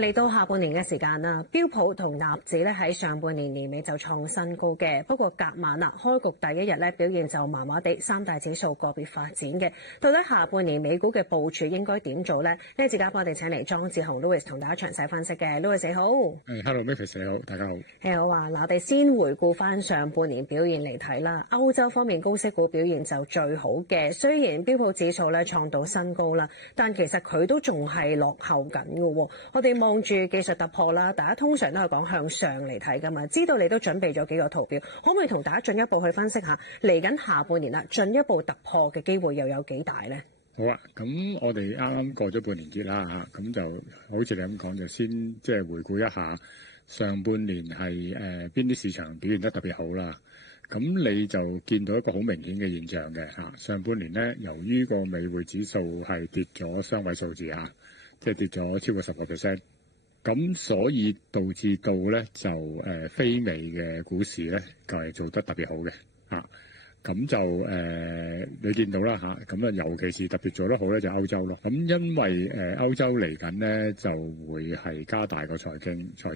嚟到下半年嘅時間啦，標普同納指咧喺上半年年尾就創新高嘅，不過隔晚啊開局第一日咧表現就麻麻地，三大指數個別發展嘅。到底下半年美股嘅部署應該點做呢？呢一節嘉賓我哋請嚟莊志雄 Louis 同大家詳細分析嘅。Louis 你好。Hello，Mavis 你好，大家好。好啊，嗱我哋先回顧翻上半年表現嚟睇啦。歐洲方面高息股表現就最好嘅，雖然標普指數咧創到新高啦，但其實佢都仲係落後緊嘅喎。我哋望住技術突破啦，大家通常都係講向上嚟睇噶嘛。知道你都準備咗幾個圖表，可唔可以同大家進一步去分析下嚟緊下半年啦，進一步突破嘅機會又有幾大呢？好啊，咁我哋啱啱過咗半年結啦嚇，咁就好似你咁講，就先即係回顧一下上半年係邊啲市場表現得特別好啦。咁你就見到一個好明顯嘅現象嘅嚇，上半年咧由於個美匯指數係跌咗雙位數字嚇，即係跌咗超過10%。咁所以導致到咧就非美嘅股市咧就係做得特別好嘅嚇，咁就你見到啦嚇，咁啊尤其是特別做得好咧就歐洲咯。咁因為歐洲嚟緊咧就會係加大個財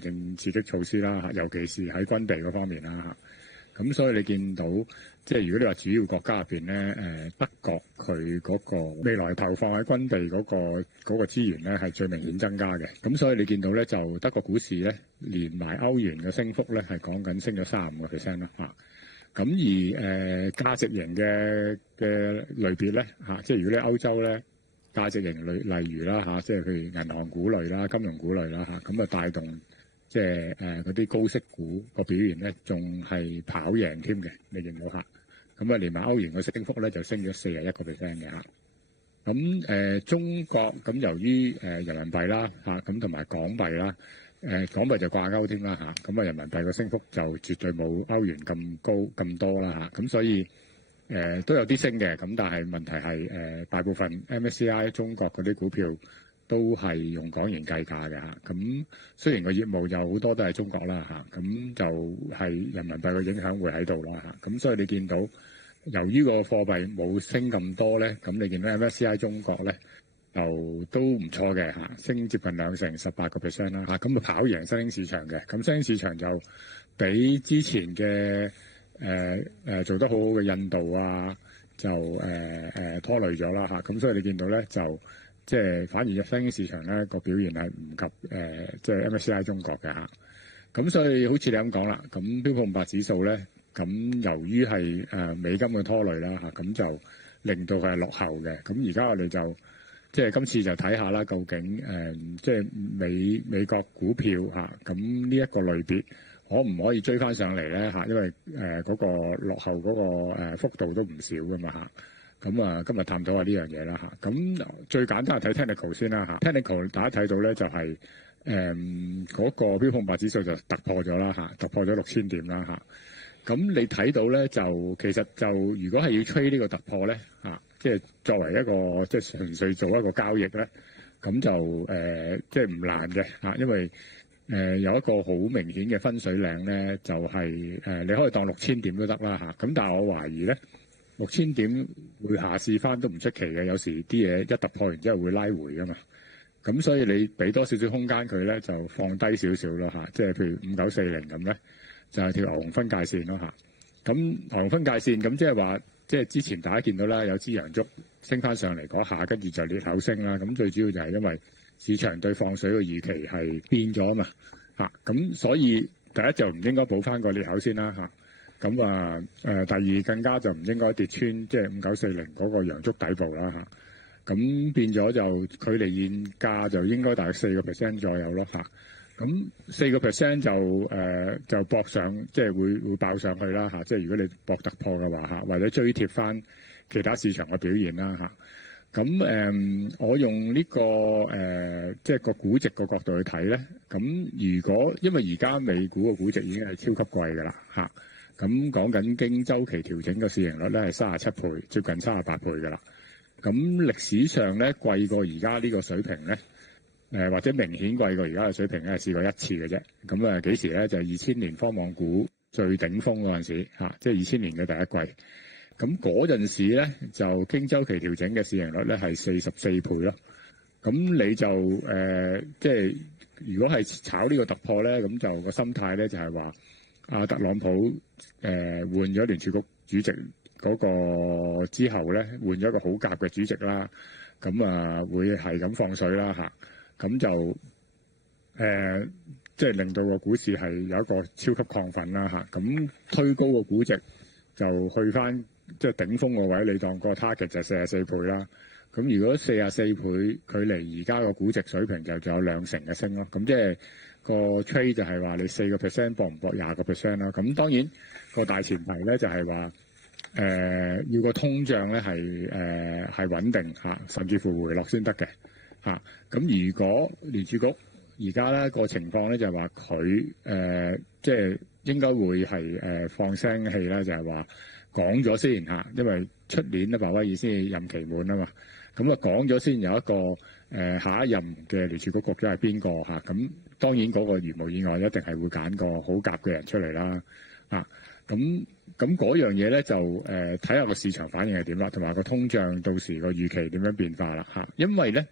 政刺激措施啦嚇，尤其是喺軍備嗰方面啦嚇。咁所以你見到即係如果你話主要國家入邊咧，德國佢嗰個未來投放喺軍備嗰個資源咧係最明顯增加嘅。咁所以你見到咧就德國股市咧連埋歐元嘅升幅咧係講緊升咗35%啦嚇。咁而價值型嘅類別咧嚇，即係如果你歐洲咧價值型例如啦嚇，即係譬如銀行股類啦、金融股類啦嚇，咁啊帶動。即係嗰啲高息股個表現咧，仲係跑贏添嘅，你見到嚇。咁啊，連埋歐元個升幅咧就升咗41%嘅嚇。咁中國咁由於人民幣啦嚇，咁同埋港幣啦，港幣就掛鈎添啦嚇。咁啊，人民幣個升幅就絕對冇歐元咁高咁多啦嚇。咁所以都有啲升嘅，咁但係問題係大部分 MSCI 中國嗰啲股票。都係用港元計價嘅嚇，咁雖然個業務有好多都係中國啦嚇，咁就係人民幣嘅影響會喺度啦嚇，咁所以你見到由於個貨幣冇升咁多咧，咁你見到 MSCI 中國咧就都唔錯嘅嚇，升接近18%啦嚇，咁啊跑贏新興市場嘅，咁新興市場就比之前嘅做得好好嘅印度啊就拖累咗啦嚇，咁所以你見到咧就。即係反而新興市場咧個表現係唔及即係 MSCI 中國嘅嚇，咁所以好似你咁講啦，咁標普500指數咧，咁由於係美金嘅拖累啦嚇，咁就令到佢係落後嘅。咁而家我哋就即係今次就睇下啦，究竟即係美國股票嚇，咁呢一個類別可唔可以追翻上嚟咧嚇？因為嗰個落後嗰個幅度都唔少噶嘛嚇。咁啊，今日探討下呢樣嘢啦嚇。咁最簡單係睇 technical 先啦嚇。technical 大家睇到咧就係嗰個標普500指數就突破咗啦嚇，突破咗6000點啦嚇。咁你睇到咧就其實就如果係要吹呢個突破咧嚇，即係作為一個即係純粹做一個交易咧，咁就即係唔難嘅嚇，因為有一個好明顯嘅分水嶺咧，就係你可以當6000點都得啦嚇。咁但係我懷疑咧。6000點會下試翻都唔出奇嘅，有時啲嘢一突破完之後會拉回噶嘛，咁所以你俾多少少空間佢咧，就放低少少咯嚇，即係譬如5940咁咧，就係條牛熊分界線咯嚇。咁牛熊分界線咁即係話，即係之前大家見到啦，有支陽燭升翻上嚟嗰下，跟住就裂口升啦。咁最主要就係因為市場對放水嘅預期係變咗啊嘛嚇，咁所以第一就唔應該補翻個裂口先啦嚇。咁啊第二更加就唔應該跌穿即係5940嗰個陽燭底部啦嚇，咁變咗就距離現價就應該大約4% 左右咯嚇，咁4% 就搏上即係會爆上去啦嚇，即係如果你搏突破嘅話嚇，或者追貼翻其他市場嘅表現啦嚇。咁我用呢個即係個估值個角度去睇咧，咁如果因為而家美股個估值已經係超級貴㗎啦嚇。咁講緊經周期調整嘅市盈率咧係37倍，接近38倍㗎啦。咁歷史上咧貴過而家呢個水平咧，或者明顯貴過而家嘅水平咧係試過一次嘅啫。咁幾時咧就係2000年科網股最頂峰嗰陣時嚇，即係2000年嘅第一季。咁嗰陣時咧就經周期調整嘅市盈率咧係44倍咯。咁你就即係如果係炒呢個突破咧，咁就個心態咧就係話阿特朗普換咗聯儲局主席嗰個之後咧，換咗一個好夾嘅主席啦，咁啊會係咁放水啦嚇，咁就即係令到個股市係有一個超級亢奮啦嚇，咁推高個估值就去翻即係頂峰個位，你當個 target 就44倍啦。咁如果44倍距離而家個估值水平就仲有2成嘅升咯，咁即係個 trade 就係話你4%搏唔搏20%啦。咁當然個大前提咧就係話要個通脹咧係穩定嚇，甚至乎回落先得嘅嚇。咁如果聯儲局而家咧個情況咧就係話佢即係應該會係放聲氣啦，就係話講咗先嚇，因為出年咧鮑威爾先至任期滿啊嘛。咁啊講咗先有一個下一任嘅聯儲局局長係邊個嚇？咁當然嗰個如無意外一定係會揀個好夾嘅人出嚟啦。咁嗰樣嘢咧就睇下個市場反應係點啦，同埋個通脹到時個預期點樣變化啦嚇。因為咧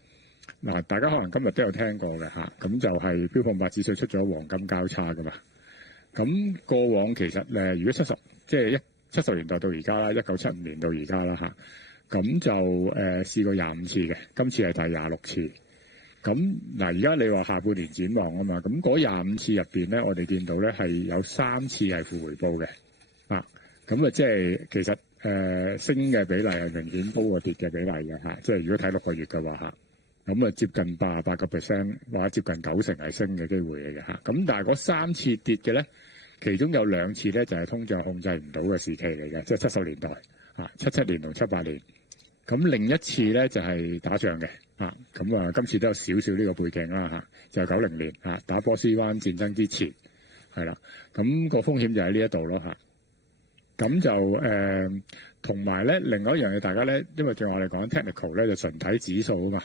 嗱，大家可能今日都有聽過嘅嚇，咁就係標普500指數出咗黃金交叉噶嘛。咁過往其實如果70年代到而家啦，1975年到而家啦嚇。咁就試過25次嘅，今次係第26次。咁嗱，而家你話下半年展望啊嘛，咁嗰25次入邊咧，我哋見到咧係有3次係負回報嘅，咁即係其實升嘅比例係明顯高過跌嘅比例嘅嚇，即係如果睇6個月嘅話嚇，咁接近88%或者接近90%係升嘅機會嚟嘅嚇。咁但係嗰3次跌嘅咧，其中有2次咧就係通脹控制唔到嘅時期嚟嘅，即係70年代77年同78年。咁另一次咧就係打仗嘅咁今次都有少少呢個背景啦就係90年打波斯灣戰爭之前係啦，咁個風險就喺呢一度咯咁就同埋咧另外一樣嘢，大家咧因為正話我哋講 technical 咧就純睇指數啊嘛，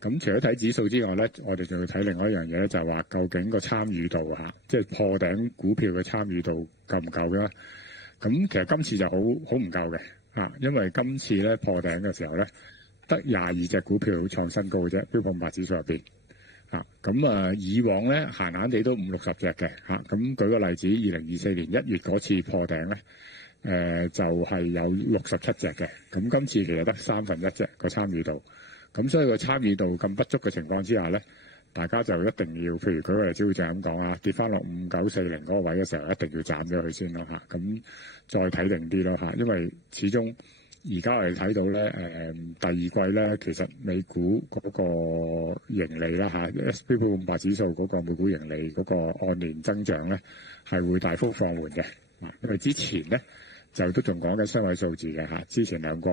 咁除咗睇指數之外咧，我哋仲要睇另外一樣嘢咧，就係話究竟個參與度即係破頂股票嘅參與度夠唔夠嘅？咁其實今次就好唔夠嘅。因為今次咧破頂嘅時候咧，得22隻股票創新高嘅啫，標普500指數入邊咁以往咧閒閒地都50-60隻嘅咁舉個例子，2024年1月嗰次破頂咧，就係有67隻嘅，咁今次其實得1/3隻個參與度，咁所以個參與度咁不足嘅情況之下咧，大家就一定要，譬如舉個例子會就咁講跌翻落5940嗰個位嘅時候，一定要斬咗佢先咯咁再睇定啲咯因為始終而家我哋睇到咧第二季咧，其實美股嗰個盈利啦標普500指數嗰個每股盈利嗰個按年增長咧係會大幅放緩嘅因為之前咧就都仲講緊雙位數字嘅之前2季，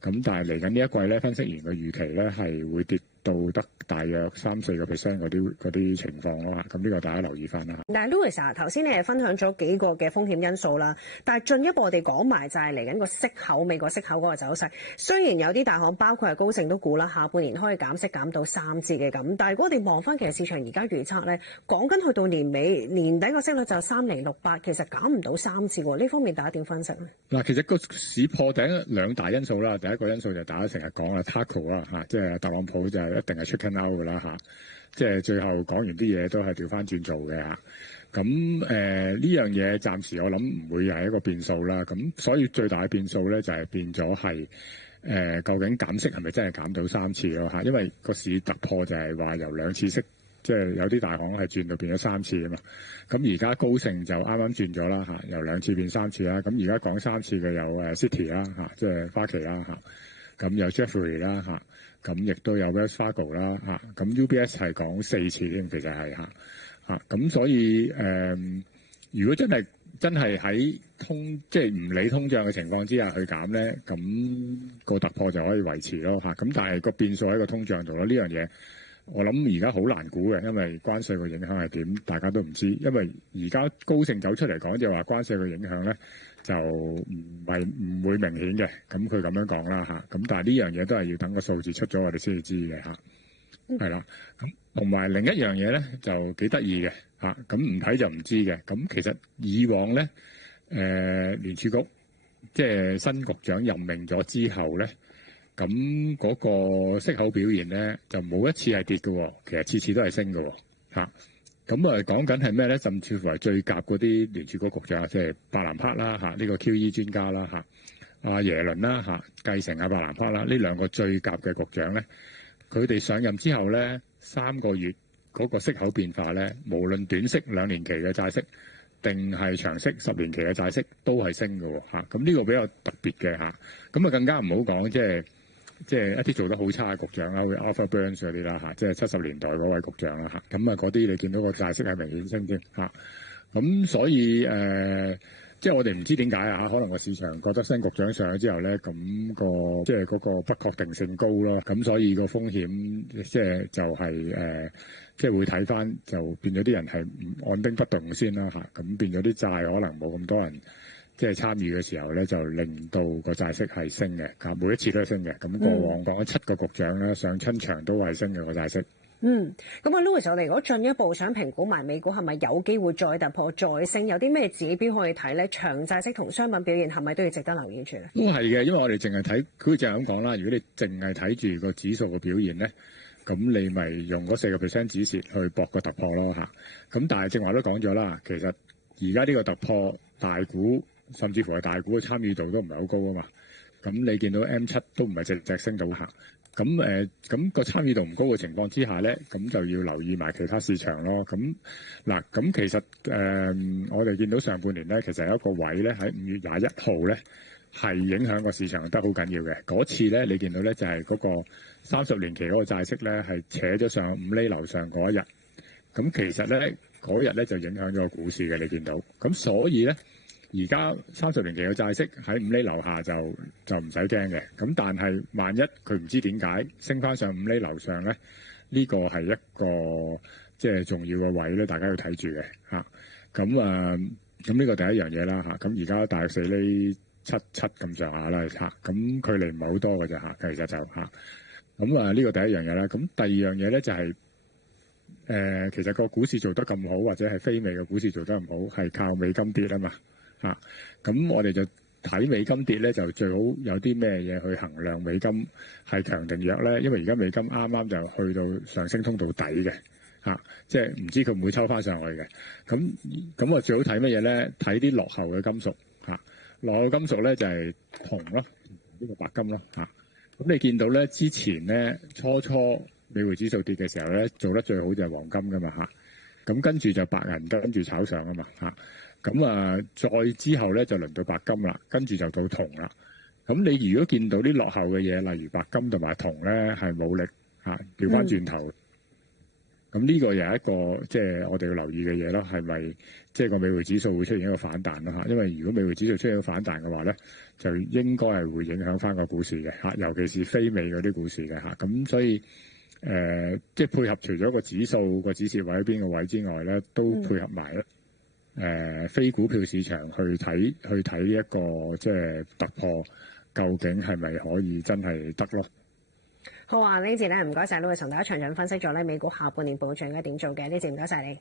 咁但係嚟緊呢一季咧，分析員嘅預期咧係會跌到得大約3-4% 嗰啲情況咯咁呢個大家留意翻啦。但係 Louis 頭先你係分享咗幾個嘅風險因素啦，但係進一步我哋講埋就係嚟緊個息口，美國息口嗰個走勢。雖然有啲大行包括係高盛都估啦，下半年可以減息減到3次嘅咁，但係如果我哋望翻其實市場而家預測咧，講緊去到年尾年底個息率就3.68，其實減唔到3次喎。呢方面大家點分析咧？嗱，其實個市破頂2大因素啦，第一個因素就大家成日講啦 ，Taco 啦即係特朗普就一定係 chicken out 㗎啦即係最後講完啲嘢都係調翻轉做嘅咁呢樣嘢暫時我諗唔會係一個變數啦。咁所以最大嘅變數咧就係變咗係究竟減息係咪真係減到3次咯因為個市突破就係話由2次息，即係有啲大行係轉到變咗3次啊嘛。咁而家高盛就啱啱轉咗啦由2次變3次啦。咁而家講3次嘅有Citi 啦即係花旗啦咁有 Jeffrey 啦咁亦都有 Wells Fargo 啦咁 UBS 係講4次添，其實係咁所以如果真係喺即係唔理通脹嘅情況之下去減咧，咁個突破就可以維持咯咁但係個變數喺個通脹度咯，呢樣嘢我諗而家好難估嘅，因為關稅嘅影響係點，大家都唔知。因為而家高盛走出嚟講就話關稅嘅影響咧就唔會明顯嘅，咁佢咁樣講啦咁但係呢樣嘢都係要等個數字出咗我哋先至知嘅係啦。咁同埋另一樣嘢咧就幾得意嘅咁唔睇就唔知嘅。咁其實以往咧聯儲局即係新局長任命咗之後咧，咁嗰個息口表現咧就冇一次係跌嘅，其實次次都係升嘅嚇。咁講緊係咩咧？甚至乎係最夾嗰啲聯儲局局長，即係伯南克啦嚇，呢個 QE 專家啦嚇，阿耶倫啦嚇，繼承阿伯南克啦，呢兩個最夾嘅局長咧，佢哋上任之後咧3個月嗰個息口變化咧，無論短息2年期嘅債息定係長息10年期嘅債息都係升嘅喎嚇。咁呢個比較特別嘅嚇。咁啊更加唔好講即係一啲做得好差嘅局長啦，好似 Arthur Burns 嗰啲啦嚇，即係70年代嗰位局長啦嚇。咁啊嗰啲你見到個債息係明顯升添嚇。咁所以即係我哋唔知點解啊，可能個市場覺得新局長上咗之後咧，咁即係嗰個不確定性高咯。咁所以個風險即係會睇翻，就變咗啲人係唔按兵不動先啦嚇。咁變咗啲債可能冇咁多人即係參與嘅時候咧，就令到個債息係升嘅嚇，每一次都係升嘅。咁過往講咗7個局長咧，上親場都係升嘅個債息。咁啊 Louis， 我哋如果進一步想評估埋美股係咪有機會再突破再升，有啲咩指標可以睇咧？長債息同商品表現係咪都要值得留意住咧？都係嘅，因為我哋淨係睇，佢淨係咁講啦。如果你淨係睇住個指數嘅表現咧，咁你咪用嗰4% 止蝕去搏個突破咯嚇。咁但係正話都講咗啦，其實而家呢個突破大股甚至乎係大股嘅參與度都唔係好高啊嘛。咁你見到 M7 都唔係隻隻升到行。咁個參與度唔高嘅情況之下咧，咁就要留意埋其他市場咯。咁其實我哋見到上半年咧，其實有一個位咧喺5月21號咧係影響個市場得好緊要嘅。嗰次咧，你見到咧就係嗰個30年期嗰個債息咧係扯咗上5厘樓上嗰一日。咁其實咧嗰日咧就影響咗個股市嘅，你見到。咁所以咧。而家30年期嘅債息喺5厘樓下就唔使驚嘅，咁但係萬一佢唔知點解升翻上5厘樓上咧，呢個係一個即係重要嘅位咧，大家要睇住嘅嚇。咁呢個第一樣嘢啦嚇。咁而家大約4厘77咁上下啦嚇，咁距離唔係好多嘅啫嚇，其實就嚇。咁呢個第一樣嘢啦。咁第二樣嘢咧就係其實個股市做得咁好，或者係非美嘅股市做得咁好，係靠美金跌啊嘛。咁我哋就睇美金跌咧，就最好有啲咩嘢去衡量美金係強定弱咧？因為而家美金啱啱就去到上升通道底嘅即係唔知佢唔會抽翻上去嘅。咁我最好睇乜嘢咧？睇啲落後嘅金屬落後金屬咧就係銅咯，呢個白金咯咁你見到咧之前咧初美匯指數跌嘅時候咧，做得最好就係黃金噶嘛咁跟住就白銀跟住炒上啊嘛再之後咧就輪到白金啦，跟住就到銅啦。咁你如果見到啲落後嘅嘢，例如白金同埋銅咧係冇力調翻轉頭，咁呢個又係一個即係我哋要留意嘅嘢咯。係咪即係個美匯指數會出現一個反彈咯因為如果美匯指數出現一個反彈嘅話咧，就應該係會影響翻個股市嘅尤其是非美嗰啲股市嘅咁所以即係配合除咗個指數個止蝕位喺邊個位之外咧，都配合埋非股票市場去睇一個即係突破，究竟係咪可以真係得咯？好啊，呢節咧唔該晒，Louis同大家詳盡分析咗咧美股下半年部署應該點做嘅。呢節唔該晒你。